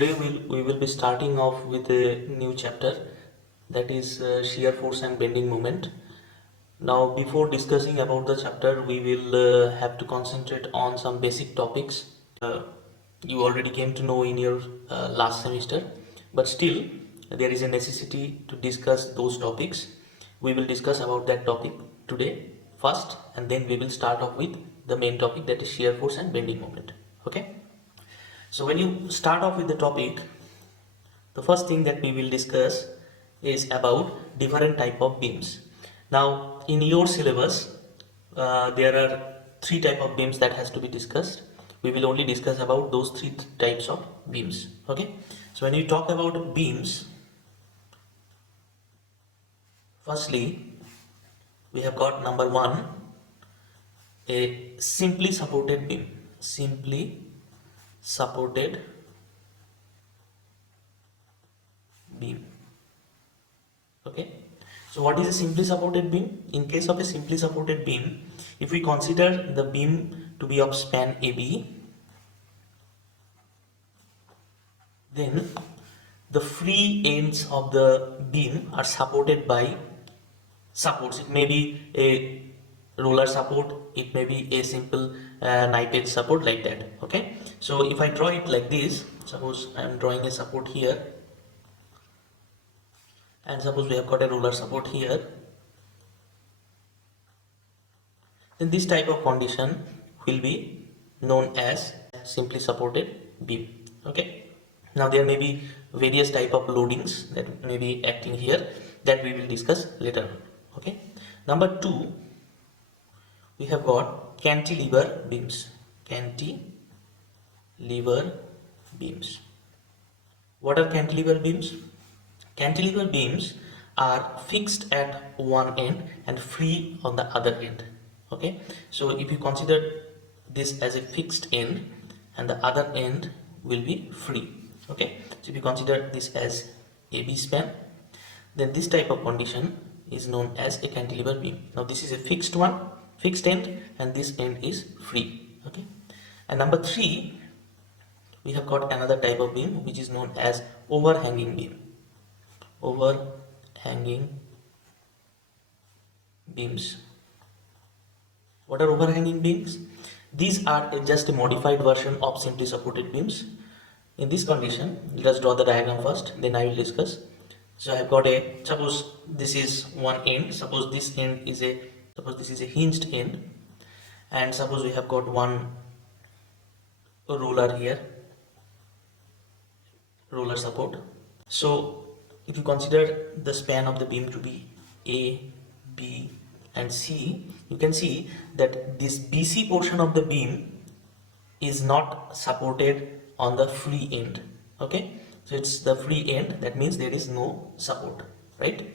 today we will be starting off with a new chapter, that is shear force and bending moment. Now before discussing about the chapter, we will have to concentrate on some basic topics you already came to know in your last semester, but still there is a necessity to discuss those topics. We will discuss about that topic today first, and then we will start off with the main topic, that is shear force and bending moment. Okay, so when you start off with the topic, the first thing that we will discuss is about different type of beams. Now in your syllabus there are three type of beams that has to be discussed. We will only discuss about those three types of beams. Okay, so when you talk about beams, firstly we have got number one, a simply supported beam. Simply supported beam. Okay, so what is a simply supported beam? In case of a simply supported beam, if we consider the beam to be of span AB, then the free ends of the beam are supported by supports. It may be a roller support, it may be a simple knife edge support, like that. Okay, so if I draw it like this, suppose I am drawing a support here, and suppose we have got a roller support here, then this type of condition will be known as simply supported beam. Okay, now there may be various type of loadings that may be acting here, that we will discuss later on. Okay, number two, we have got cantilever beams. Cantilever beams. What are cantilever beams? Cantilever beams are fixed at one end and free on the other end. Okay, so if you consider this as a fixed end and the other end will be free. Okay, so if you consider this as AB span, then this type of condition is known as a cantilever beam. Now this is a fixed one, fixed end, and this end is free. Okay, and number three, we have got another type of beam which is known as overhanging beam. Overhanging beams. What are overhanging beams? These are just a modified version of simply supported beams. In this condition, let us draw the diagram first, then I will discuss. So I have got a, suppose this is one end, suppose this end is a, suppose this is a hinged end, and suppose we have got one roller here, roller support. So if you consider the span of the beam to be A, B and C, you can see that this BC portion of the beam is not supported on the free end. Okay, so it's the free end, that means there is no support, right?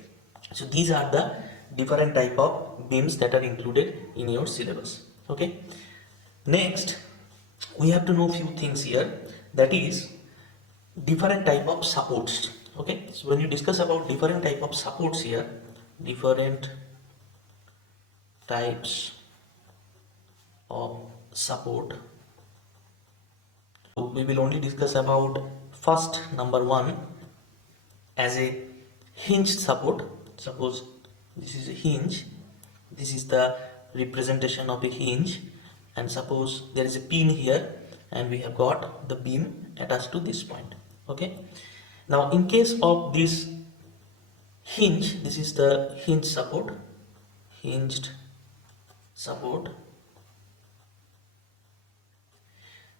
So these are the different type of beams that are included in your syllabus. Okay, next we have to know few things here, that is different type of supports. Okay, so when you discuss about different type of supports here, different types of support, we will only discuss about first, number one, as a hinged support. Suppose this is a hinge, this is the representation of a hinge, and suppose there is a pin here and we have got the beam attached to this point. Okay, now in case of this hinge, this is the hinge support, hinged support,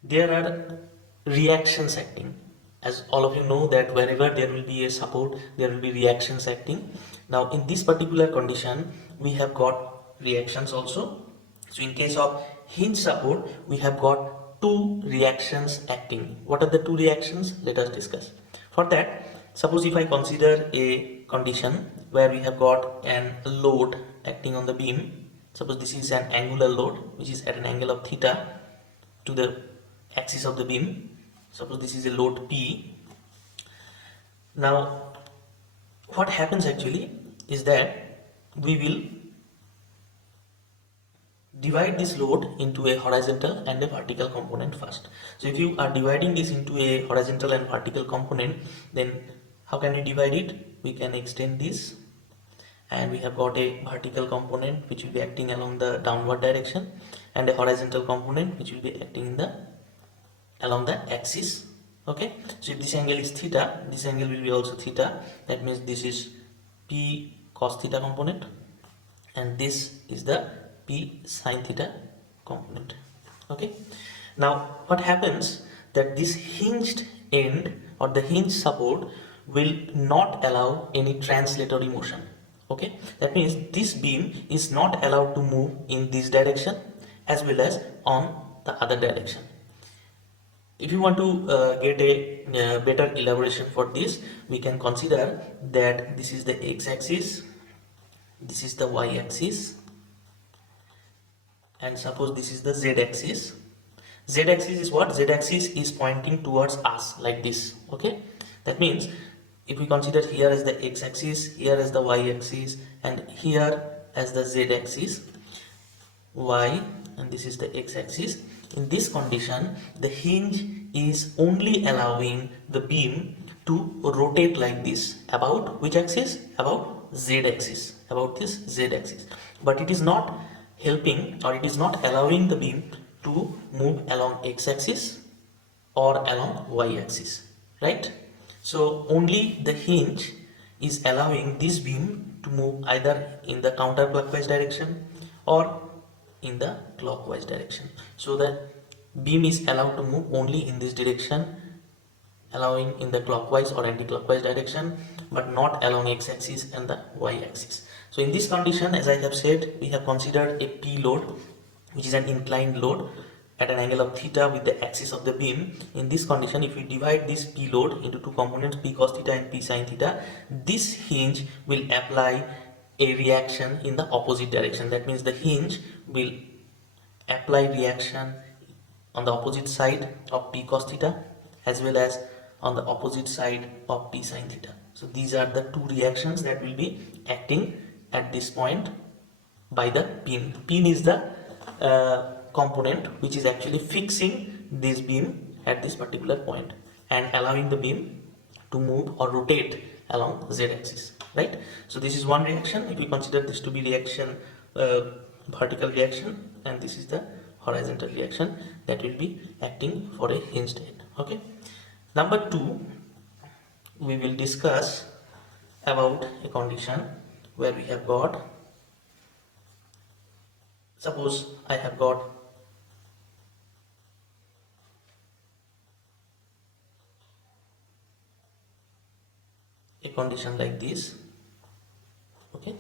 there are reactions acting. As all of you know that whenever there will be a support, there will be reactions acting. Now in this particular condition, we have got reactions also. So in case of hinge support, we have got two reactions acting. What are the two reactions? Let us discuss. For that, suppose if I consider a condition where we have got an load acting on the beam. Suppose this is an angular load which is at an angle of theta to the axis of the beam. Suppose this is a load P. Now what happens actually is that we will divide this load into a horizontal and a vertical component first. So if you are dividing this into a horizontal and vertical component, then how can you divide it? We can extend this, and we have got a vertical component which will be acting along the downward direction, and a horizontal component which will be acting in the along the axis. Okay, so if this angle is theta, this angle will be also theta. That means this is p cos theta component, and this is the p sin theta component. Okay, now what happens that this hinged end or the hinge support will not allow any translatory motion. Okay, that means this beam is not allowed to move in this direction as well as on the other direction. If you want to get a better elaboration for this, we can consider that this is the x-axis, this is the y-axis, and suppose this is the z-axis. Z-axis is what? Z-axis is pointing towards us like this. Okay, that means if we consider here as the x-axis, here as the y-axis, and here as the z-axis, y, and this is the x-axis. In this condition, the hinge is only allowing the beam to rotate like this about which axis? About z-axis, about this z-axis. But it is not helping, or it is not allowing the beam to move along x-axis or along y-axis, right? So only the hinge is allowing this beam to move either in the counterclockwise direction or in the clockwise direction. So the beam is allowed to move only in this direction, allowing in the clockwise or anti-clockwise direction, but not along x-axis and the y-axis. So in this condition, as I have said, we have considered a P load, which is an inclined load at an angle of theta with the axis of the beam. In this condition, if we divide this P load into two components, P cos theta and P sin theta, this hinge will apply a reaction in the opposite direction. That means the hinge will apply reaction on the opposite side of P cos theta as well as on the opposite side of P sin theta. So these are the two reactions that will be acting at this point by the pin. Pin is the component which is actually fixing this beam at this particular point and allowing the beam to move or rotate along z axis, right? So this is one reaction. If we consider this to be reaction, vertical reaction, and this is the horizontal reaction that will be acting for a hinged end. Okay, number two, we will discuss about a condition where we have got, suppose I have got a condition like this. Okay,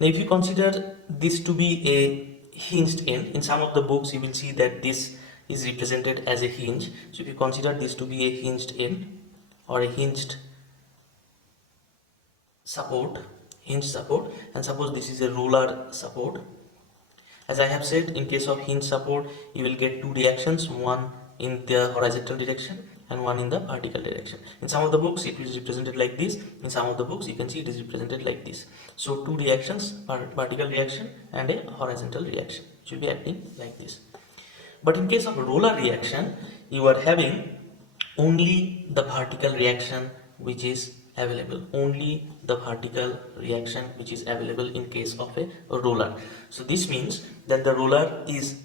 now if you consider this to be a hinged end, in some of the books you will see that this is represented as a hinge. So if you consider this to be a hinged end or a hinged support, and suppose this is a roller support. As I have said, in case of hinge support, you will get two reactions, one in the horizontal direction and one in the vertical direction. In some of the books, it is represented like this. In some of the books, you can see it is represented like this. So two reactions, vertical reaction and a horizontal reaction, should be acting like this. But in case of roller reaction, you are having only the vertical reaction which is available, only the vertical reaction which is available in case of a roller. So this means that the roller is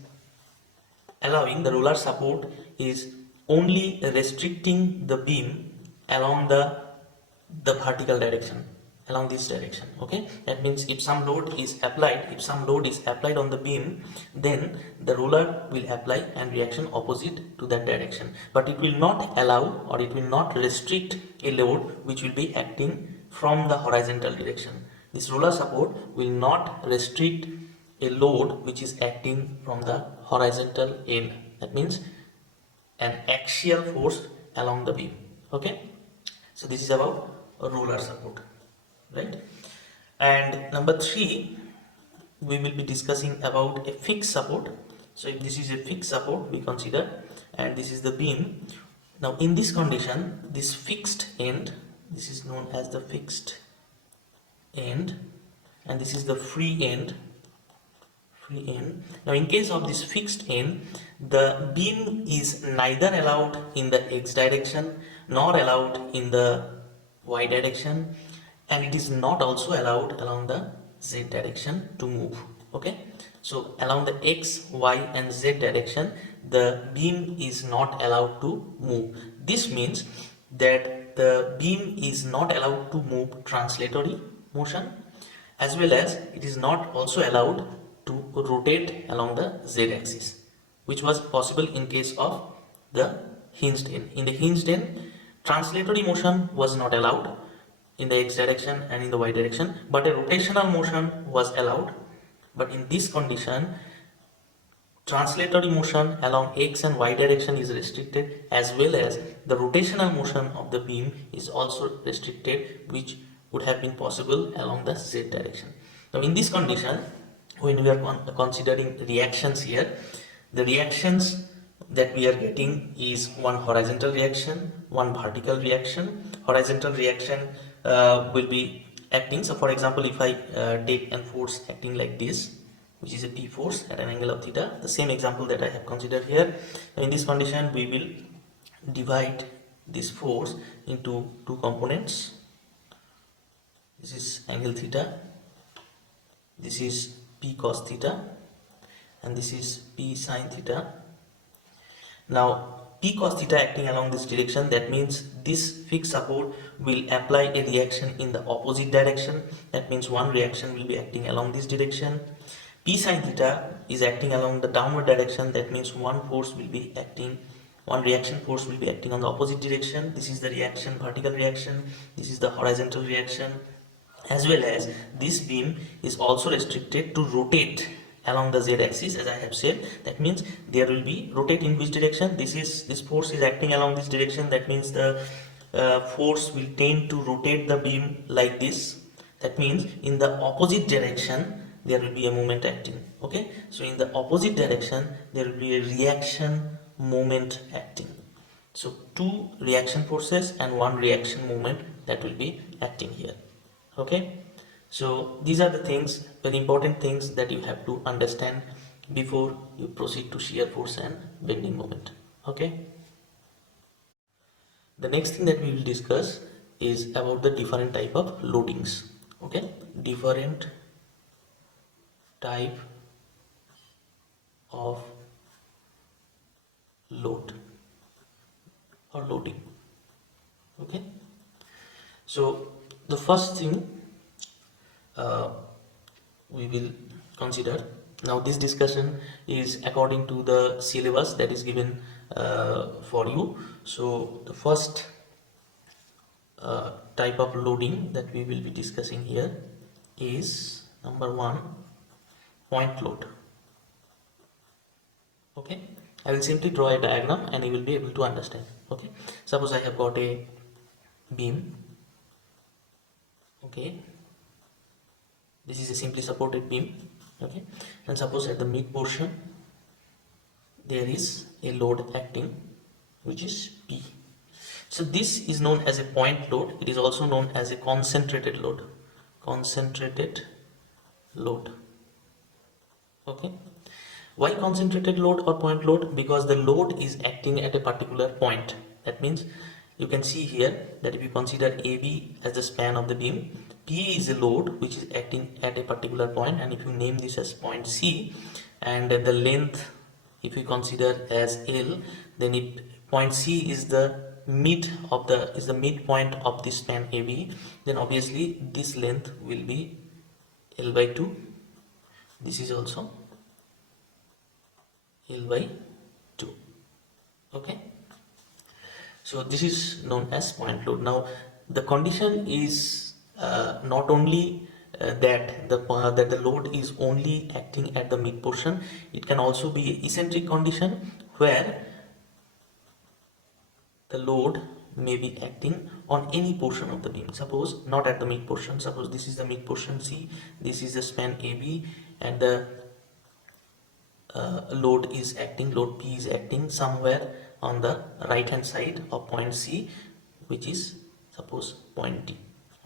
allowing, the roller support is only restricting the beam along the vertical direction, along this direction. Okay, that means if some load is applied on the beam, then the roller will apply and reaction opposite to that direction, but it will not allow or it will not restrict a load which will be acting from the horizontal direction. This roller support will not restrict a load which is acting from the horizontal end. That means an axial force along the beam. Okay, so this is about a roller support, right? And number three, we will be discussing about a fixed support. So if this is a fixed support, we consider, and this is the beam. Now in this condition, this fixed end, this is known as the fixed end, and this is the free end, free end. Now in case of this fixed end, the beam is neither allowed in the x direction nor allowed in the y direction, and it is not also allowed along the z direction to move. Okay, so along the x, y and z direction the beam is not allowed to move. This means that the beam is not allowed to move translatory motion, as well as it is not also allowed to rotate along the z axis, which was possible in case of the hinged end. In the hinged end, translatory motion was not allowed in the x direction and in the y direction, but a rotational motion was allowed. But in this condition, translatory motion along x and y direction is restricted, as well as the rotational motion of the beam is also restricted, which would have been possible along the z direction. Now in this condition, when we are considering reactions here, the reactions that we are getting is one horizontal reaction, one vertical reaction. Horizontal reaction will be acting, so for example, if I take a force acting like this, which is a P force at an angle of theta, the same example that I have considered here. In this condition, we will divide this force into two components. This is angle theta, this is P cos theta, and this is P sin theta. Now P cos theta acting along this direction, that means this fixed support will apply a reaction in the opposite direction. That means one reaction will be acting along this direction. P sin theta is acting along the downward direction. That means one reaction force will be acting on the opposite direction. This is the reaction, vertical reaction. This is the horizontal reaction. As well as this beam is also restricted to rotate along the z axis, as I have said. That means there will be rotate in which direction? This force is acting along this direction. That means the force will tend to rotate the beam like this. That means in the opposite direction there will be a moment acting. Okay, so in the opposite direction there will be a reaction moment acting. So two reaction forces and one reaction moment that will be acting here. Okay, so these are the things, very important things that you have to understand before you proceed to shear force and bending moment. Okay, the next thing that we will discuss is about the different type of loadings. Okay, different type of load or loading. Okay, so the first thing uh, we will consider. Now this discussion is according to the syllabus that is given for you. So the first type of loading that we will be discussing here is number one, point load. Okay, I will simply draw a diagram and you will be able to understand. Okay, suppose I have got a beam. Okay, this is a simply supported beam. Okay, and suppose at the mid portion there is a load acting, which is P. So this is known as a point load. It is also known as a concentrated load. Concentrated load. Okay, why concentrated load or point load? Because the load is acting at a particular point. That means you can see here that if you consider AB as the span of the beam, P is a load which is acting at a particular point, and if you name this as point C, and the length if you consider as L, then point C is the midpoint of this span AB, then obviously this length will be L by 2. This is also L by 2. Okay, so this is known as point load. Now the condition is not only that the load is only acting at the mid portion. It can also be eccentric condition where the load may be acting on any portion of the beam. Suppose not at the mid portion. Suppose this is the mid portion C, this is the span AB, and the load P is acting somewhere on the right hand side of point C, which is suppose point D.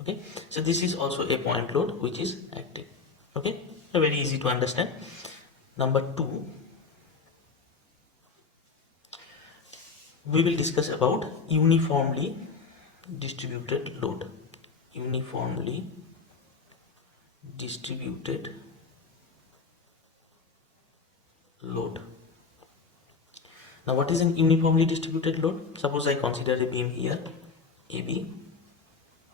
Okay, so this is also a point load which is acting. Okay, so very easy to understand. Number two, we will discuss about uniformly distributed load. Uniformly distributed load. Now, what is an uniformly distributed load? Suppose I consider a beam here, AB.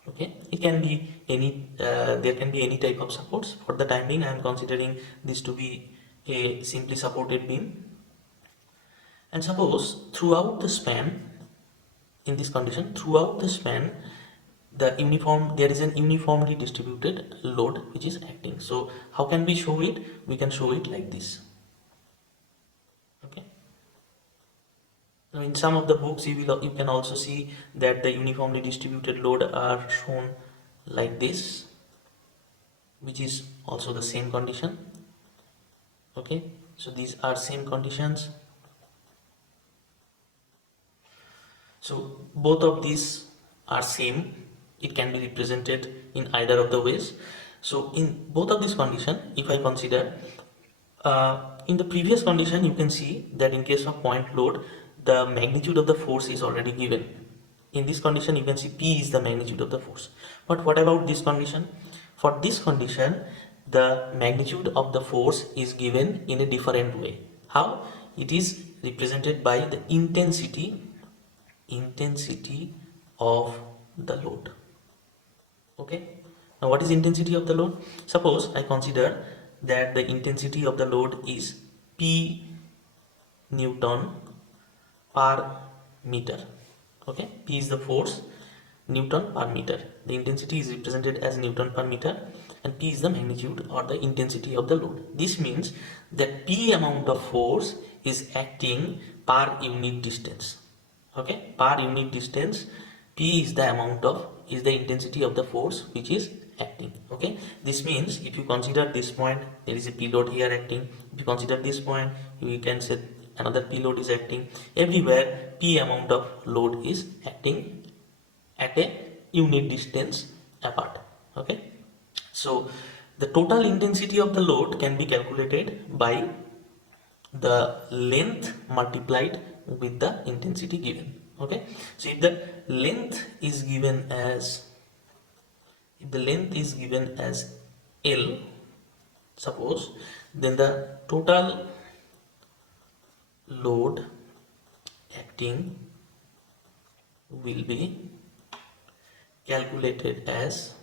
Okay, it can be any, there can be any type of supports. For the time being, I am considering this to be a simply supported beam. And suppose throughout the span, in this condition, throughout the span, there is an uniformly distributed load which is acting. So how can we show it? We can show it like this. Okay. Now in some of the books you can also see that the uniformly distributed load are shown like this, which is also the same condition. Okay, so these are same conditions. So both of these are same. It can be represented in either of the ways. So in both of these condition, if I consider in the previous condition, you can see that in case of point load, the magnitude of the force is already given. In this condition, you can see P is the magnitude of the force. But what about this condition? For this condition, the magnitude of the force is given in a different way. How? It is represented by the intensity of the load. Okay, now what is intensity of the load? Suppose I consider that the intensity of the load is P Newton per meter. Okay, P is the force, Newton per meter. The intensity is represented as Newton per meter, and P is the magnitude or the intensity of the load. This means that P amount of force is acting per unit distance. Okay, per unit distance, P is the amount of, is the intensity of the force which is acting. Okay, this means if you consider this point, there is a P load here acting. If you consider this point, you can say another P load is acting. Everywhere P amount of load is acting at a unit distance apart. Okay, so the total intensity of the load can be calculated by the length multiplied with the intensity given. Okay, so if the length is given as, L, suppose, then the total load acting will be calculated as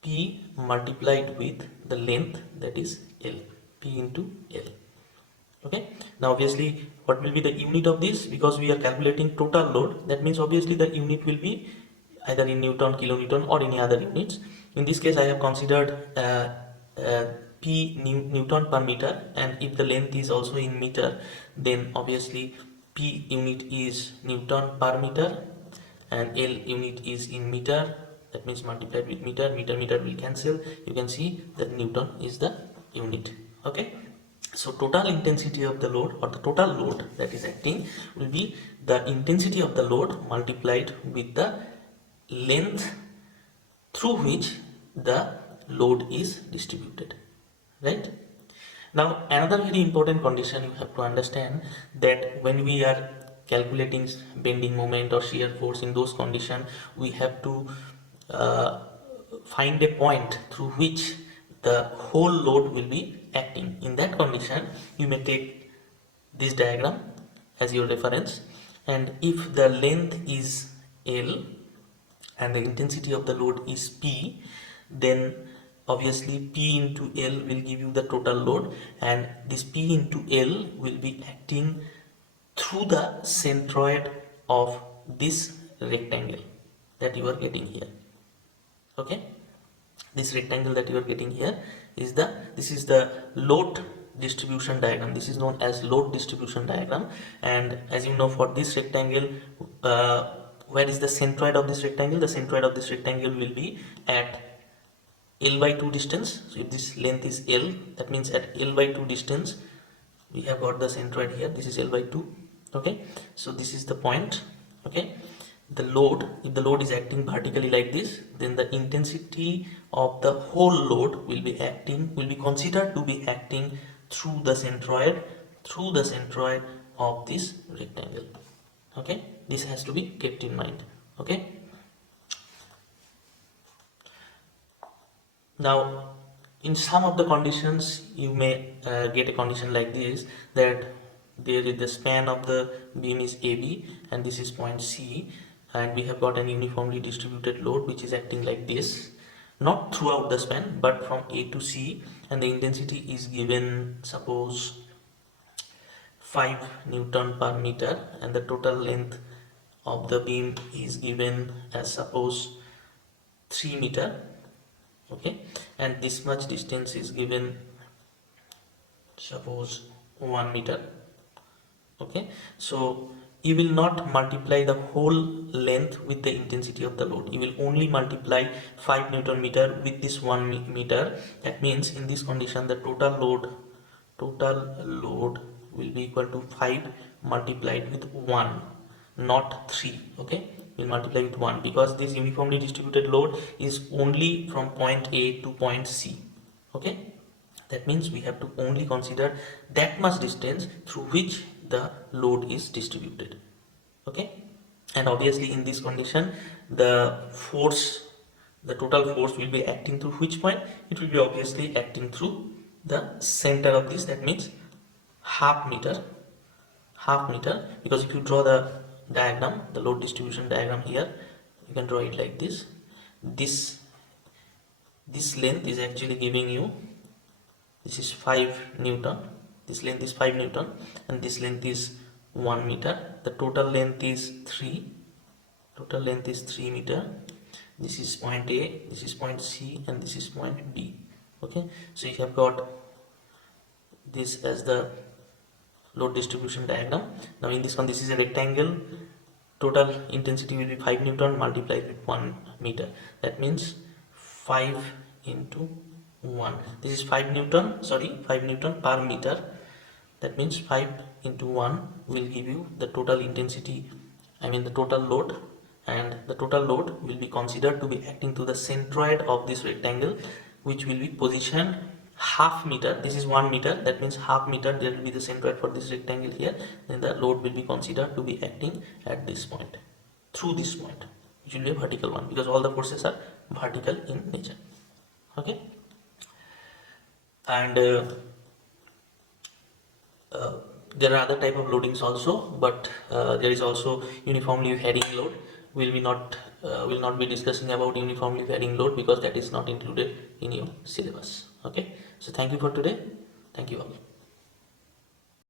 P multiplied with the length, that is L, P into L. Okay, now obviously what will be the unit of this? Because we are calculating total load, that means obviously the unit will be either in Newton, kilonewton, or any other units. In this case I have considered uh, P Newton per meter, and if the length is also in meter, then obviously P unit is Newton per meter and L unit is in meter. That means multiplied with meter, meter will cancel. You can see that Newton is the unit. Okay, so total intensity of the load, or the total load that is acting, will be the intensity of the load multiplied with the length through which the load is distributed, right? Now another very important condition you have to understand, that when we are calculating bending moment or shear force, in those conditions we have to uh, find a point through which the whole load will be acting. In that condition, you may take this diagram as your reference, and if the length is L and the intensity of the load is P, then obviously P into L will give you the total load, and this P into L will be acting through the centroid of this rectangle that you are getting here. Okay, this rectangle that you are getting here is this is the load distribution diagram. This is known as load distribution diagram, and as you know, for this rectangle, where is the centroid of this rectangle? The centroid of this rectangle will be at L by 2 distance. So if this length is L, that means at L by 2 distance we have got the centroid here. This is L by 2. Okay, so this is the point. Okay, if the load is acting vertically like this, then the intensity of the whole load will be considered to be acting through the centroid of this rectangle. Okay, this has to be kept in mind. Okay, now in some of the conditions you may get a condition like this, that there is the span of the beam is AB and this is point C, and we have got an uniformly distributed load which is acting like this, not throughout the span but from A to C, and the intensity is given, suppose 5 Newton per meter, and the total length of the beam is given as, suppose, 3 meter. Okay, and this much distance is given, suppose 1 meter. Okay, so you will not multiply the whole length with the intensity of the load, you will only multiply 5 Newton meter with this 1 meter. That means in this condition the total load will be equal to 5 multiplied with 1, not 3. Okay, we'll multiply with 1 because this uniformly distributed load is only from point A to point C. Okay, that means we have to only consider that much distance through which the load is distributed. Okay, and obviously in this condition the total force will be acting through which point? It will be obviously acting through the center of this. That means half meter, because if you draw the diagram, the load distribution diagram here, you can draw it like this. This length is actually giving you, this is 5 Newton, this length is 5 Newton, and this length is 1 meter. The total length is 3 meter. This is point A, this is point C, and this is point B. Okay, so you have got this as the load distribution diagram. Now in this one, this is a rectangle, total intensity will be 5 Newton multiplied with 1 meter. That means 5 into 1, this is 5 Newton per meter. That means 5 into 1 will give you the total intensity, the total load, and the total load will be considered to be acting to the centroid of this rectangle, which will be positioned half meter. This is 1 meter, that means half meter there will be the centroid for this rectangle here. Then the load will be considered to be acting at this point, through this point, which will be a vertical one because all the forces are vertical in nature. Okay, and there are other type of loadings also, but there is also uniformly varying load. Will not be discussing about uniformly varying load because that is not included in your syllabus. Okay, so thank you for today. Thank you all.